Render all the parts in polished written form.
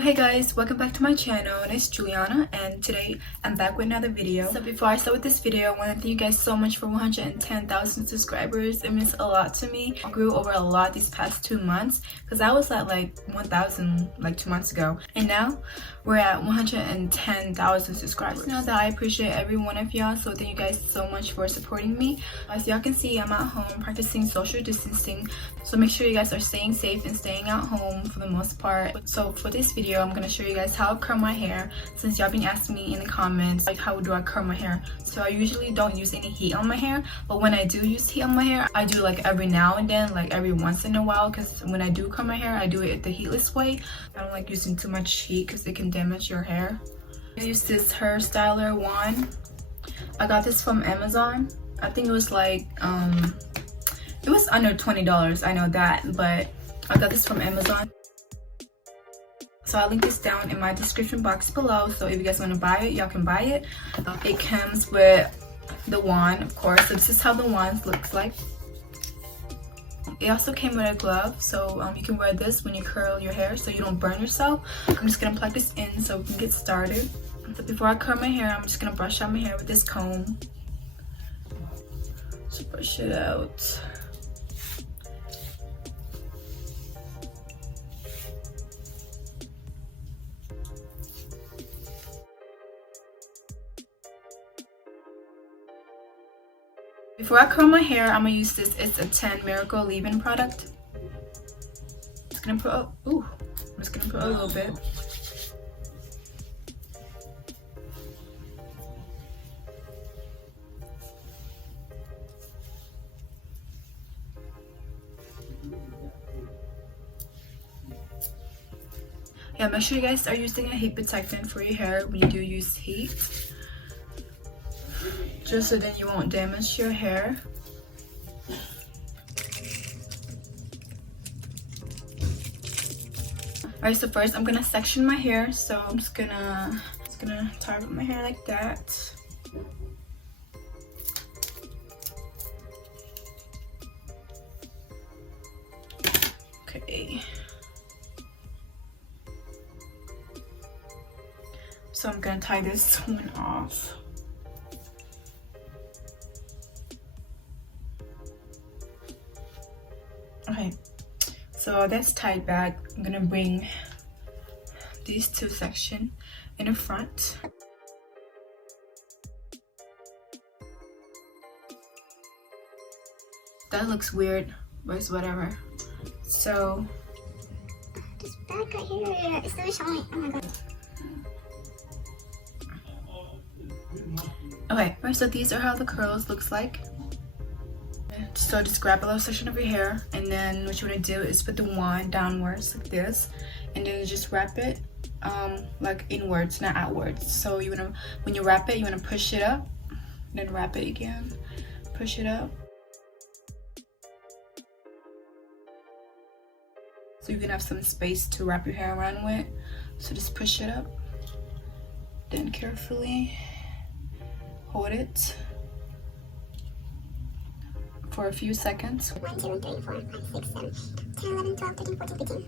Hey guys, welcome back to my channel. It's Juliana and today I'm back with another video. So before I start with this video, I want to thank you guys so much for 110,000 subscribers. It means a lot to me. I grew over a lot these past 2 months because I was at like 1,000 like 2 months ago, and now we're at 110,000 subscribers. Now that I appreciate every one of y'all, so thank you guys so much for supporting me. As y'all can see, I'm at home practicing social distancing, so make sure you guys are staying safe and staying at home for the most part. So for this video, I'm gonna show you guys how I curl my hair, since y'all been asking me in the comments like how do I curl my hair. So I usually don't use any heat on my hair, but when I do use heat on my hair, I do like every now and then, like every once in a while, because when I do curl my hair, I do it the heatless way. I don't like using too much heat because it can damage your hair. I use this hair styler wand. I got this from Amazon. I think it was like it was under $20, I know that, but I got this from Amazon. So I'll link this down in my description box below, so if you guys want to buy it, y'all can buy it. It comes with the wand, of course. So this is how the wand looks like. It also came with a glove, so you can wear this when you curl your hair so you don't burn yourself. I'm just gonna plug this in so we can get started. So before I curl my hair, I'm just gonna brush out my hair with this comb. Just brush it out. Before I curl my hair, I'm gonna use this. It's a 10 Miracle Leave-In product. Just gonna put I'm just gonna put a little bit. Yeah, make sure you guys are using a heat protectant for your hair when you do use heat, just so then you won't damage your hair. Alright, so first I'm gonna section my hair. So I'm just gonna tie up my hair like that. Okay. So I'm gonna tie this one off. Okay, so that's tied back. I'm gonna bring these two sections in the front. That looks weird, but it's whatever. So this back right here, it's so shiny. Oh my god. Okay, right, so these are how the curls looks like. So just grab a little section of your hair, and then what you want to do is put the wand downwards like this, and then you just wrap it like inwards, not outwards. So you wanna, when you wrap it, you wanna push it up, then wrap it again, push it up. So you can have some space to wrap your hair around with. So just push it up, then carefully hold it for a few seconds. 1, 2, 3, 4, 5, 6, 7, 10, 11, 12, 13, 14, 15.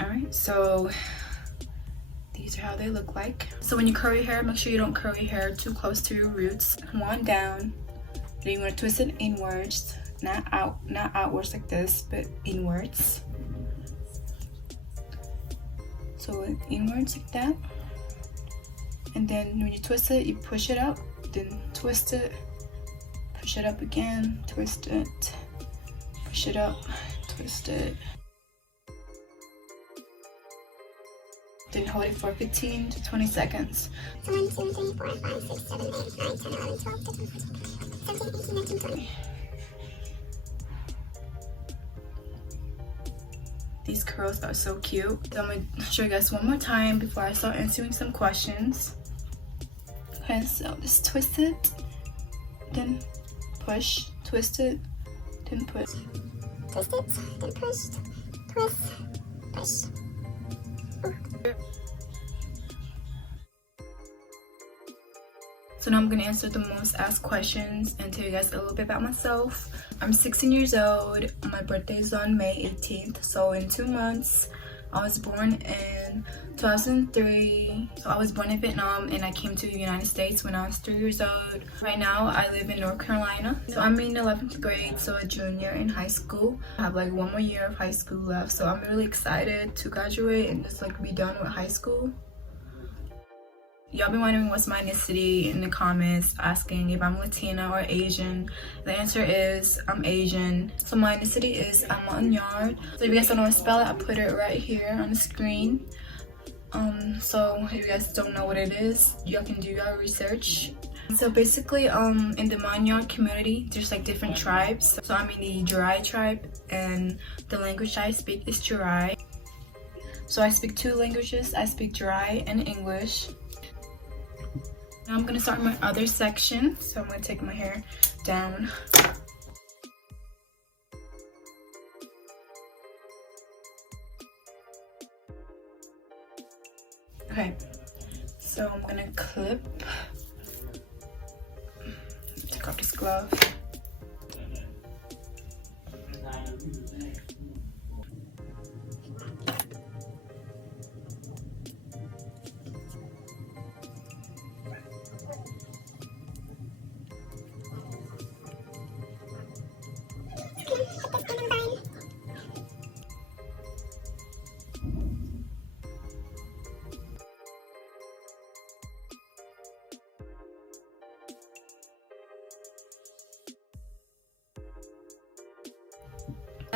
Alright, so these are how they look like. So when you curl your hair, make sure you don't curl your hair too close to your roots. One down, then you want to twist it inwards, not outwards like this, but inwards. So inwards like that. And then when you twist it, you push it up, then twist it, push it up again, twist it, push it up, twist it. Then hold it for 15 to 20 seconds. 1, 2, 3, 4, 5, 6, 7, 8, 9, 10, 11, 12, 13, 14, 17, 18, 19, 20. These curls are so cute. So I'm gonna show you guys one more time before I start answering some questions. Okay, so just twist it, then push, twist it, then push. Twist it, then push, twist, push. Ooh. So now I'm gonna answer the most asked questions and tell you guys a little bit about myself. I'm 16 years old. My birthday is on May 18th, so in 2 months. I was born in 2003. So I was born in Vietnam and I came to the United States when I was 3 years old. Right now I live in North Carolina. So I'm in 11th grade, so a junior in high school. I have like 1 more year of high school left, so I'm really excited to graduate and just like be done with high school. Y'all been wondering what's my ethnicity in the comments, asking if I'm Latina or Asian. The answer is I'm Asian. So my ethnicity is Julianarmah. So if you guys don't know how to spell it, I put it right here on the screen. So if you guys don't know what it is, y'all can do your research. So basically, in the Manyar community, there's like different tribes. So I'm in the Jurai tribe, and the language I speak is Jurai. So I speak 2 languages. I speak Jurai and English. Now I'm gonna start my other section. So I'm gonna take my hair down. Okay, so I'm gonna clip. Take off this glove.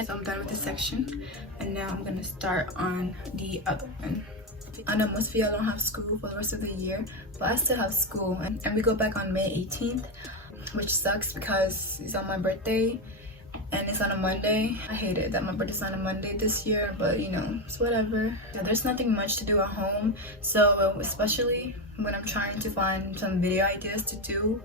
So I'm done with this section, and now I'm gonna start on the other one. I know most of y'all don't have school for the rest of the year, but I still have school, and we go back on May 18th, which sucks because it's on my birthday and it's on a Monday. I hate it that my birthday's on a Monday this year, but you know, it's whatever. Yeah, there's nothing much to do at home, so especially when I'm trying to find some video ideas to do,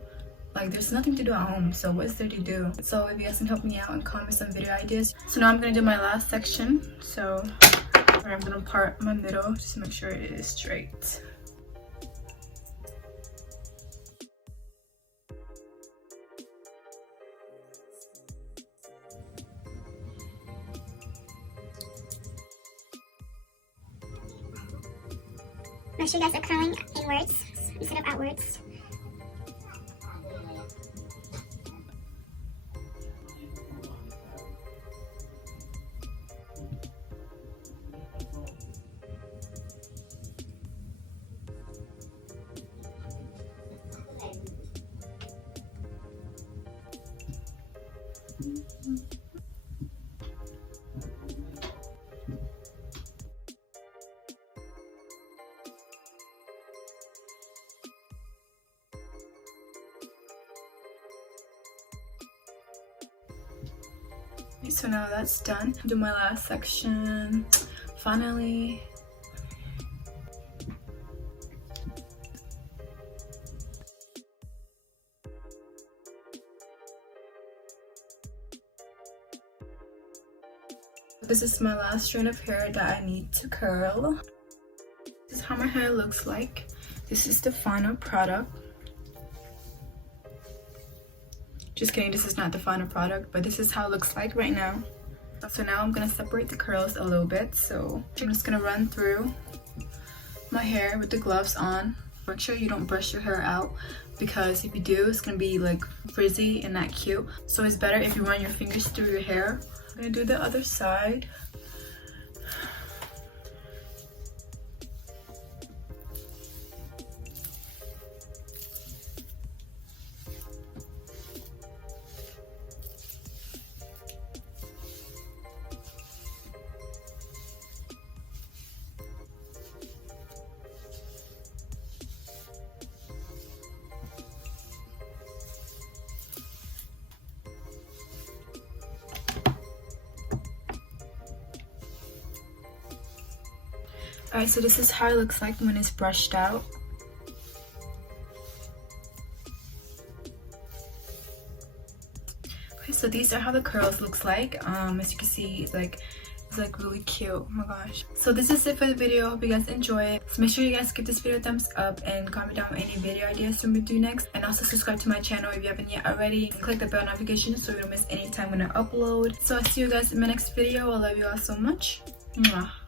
like there's nothing to do at home, so what's there to do? So if you guys can help me out and comment some video ideas. So now I'm gonna do my last section. So I'm gonna part my middle just to make sure it is straight. Make sure you guys are curling inwards instead of outwards. So now that's done. Do my last section. Finally. This is my last strand of hair that I need to curl. This is how my hair looks like. This is the final product. Just kidding, this is not the final product, but this is how it looks like right now. So now I'm gonna separate the curls a little bit. So I'm just gonna run through my hair with the gloves on. Make sure you don't brush your hair out, because if you do, it's gonna be like frizzy and not cute. So it's better if you run your fingers through your hair. I'm gonna do the other side. Alright, so this is how it looks like when it's brushed out. Okay, so these are how the curls looks like. As you can see, it's like really cute. Oh my gosh. So this is it for the video. Hope you guys enjoy it. So make sure you guys give this video a thumbs up and comment down any video ideas for me to do next, and also subscribe to my channel if you haven't yet already, and click the bell notification so you don't miss any time when I upload. So I'll see you guys in my next video. I love you all so much. Mwah.